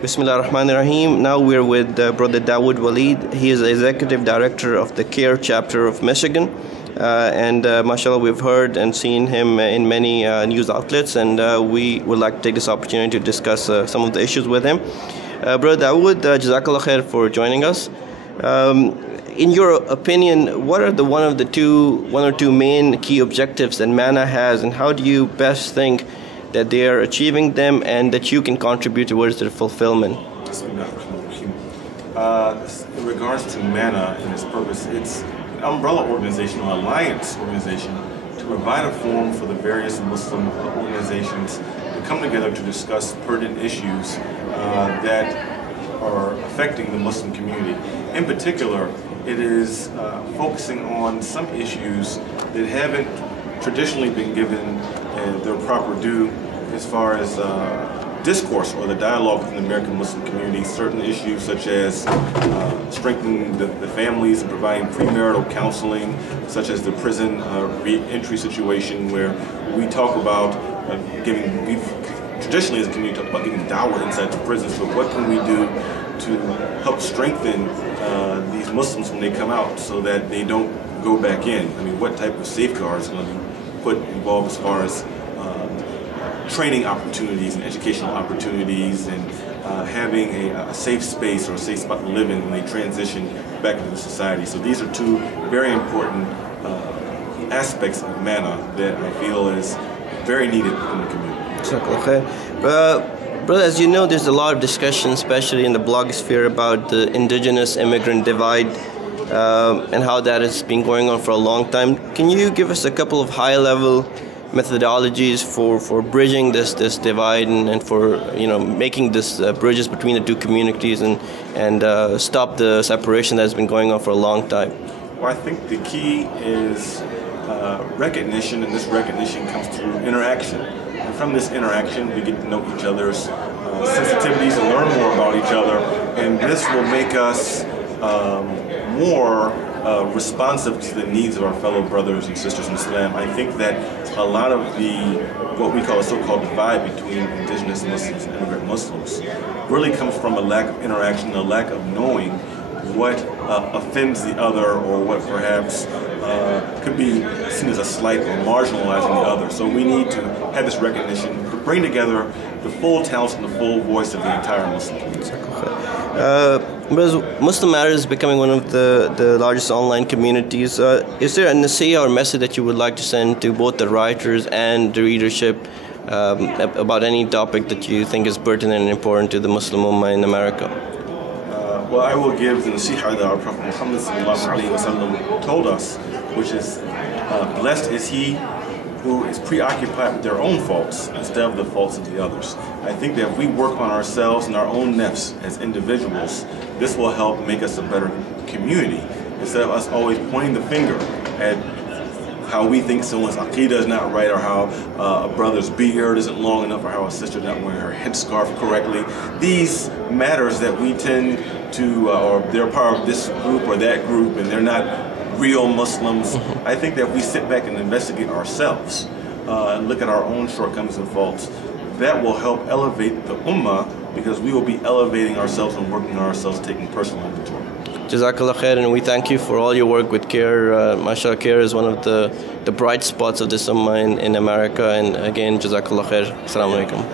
Bismillah ar-Rahman ar-Rahim. Now we're with Brother Dawud Walid. He is the Executive Director of the CAIR chapter of Michigan. And mashallah, we've heard and seen him in many news outlets, and we would like to take this opportunity to discuss some of the issues with him. Brother Dawud, Jazakallah khair for joining us. In your opinion, what are one or two main key objectives that MANA has, and how do you best think that they are achieving them and that you can contribute towards their fulfillment? In regards to MANA and its purpose, it's an umbrella organization or alliance organization to provide a forum for the various Muslim organizations to come together to discuss pertinent issues that are affecting the Muslim community. In particular, it is focusing on some issues that haven't traditionally been given their proper due as far as discourse or the dialogue within the American Muslim community. Certain issues such as strengthening the families and providing premarital counseling, such as the prison re-entry situation, where we talk about we've traditionally as a community talked about giving dawah inside the prisons, but what can we do to help strengthen these Muslims when they come out so that they don't go back in? I mean, what type of safeguards are going to be involved as far as training opportunities and educational opportunities, and having a safe space or a safe spot to live in when they transition back into society. So these are two very important aspects of MANA that I feel is very needed in the community. Brother, as you know, there's a lot of discussion, especially in the blogosphere, about the indigenous immigrant divide and how that has been going on for a long time. Can you give us a couple of high-level methodologies for bridging this divide and for making this bridges between the two communities and stop the separation that's been going on for a long time? Well, I think the key is recognition, and this recognition comes through interaction. And from this interaction, we get to know each other's sensitivities and learn more about each other, and this will make us more responsive to the needs of our fellow brothers and sisters in Islam. I think that a lot of what we call a so-called divide between indigenous Muslims and immigrant Muslims really comes from a lack of interaction, a lack of knowing what offends the other, or what perhaps could be seen as a slight or marginalizing the other. So we need to have this recognition to bring together the full talents and the full voice of the entire Muslim community. Muslim Matters is becoming one of the largest online communities. Is there a nasiha or message that you would like to send to both the writers and the readership about any topic that you think is pertinent and important to the Muslim Ummah in America? Well, I will give the nasiha that our Prophet Muhammad told us, which is, blessed is he who is preoccupied with their own faults instead of the faults of the others. I think that if we work on ourselves and our own nafs as individuals, this will help make us a better community, instead of us always pointing the finger at how we think someone's aqidah is not right, or how a brother's beard isn't long enough, or how a sister's not wearing her headscarf correctly. These matters that we tend to, or they're part of this group or that group, and they're not real Muslims. I think that if we sit back and investigate ourselves and look at our own shortcomings and faults, that will help elevate the Ummah, because we will be elevating ourselves and working on ourselves, taking personal inventory. Jazakallah khair, and we thank you for all your work with CAIR. Mashallah, CAIR is one of the bright spots of this Ummah in America, and again, Jazakallah khair. Assalamu alaikum.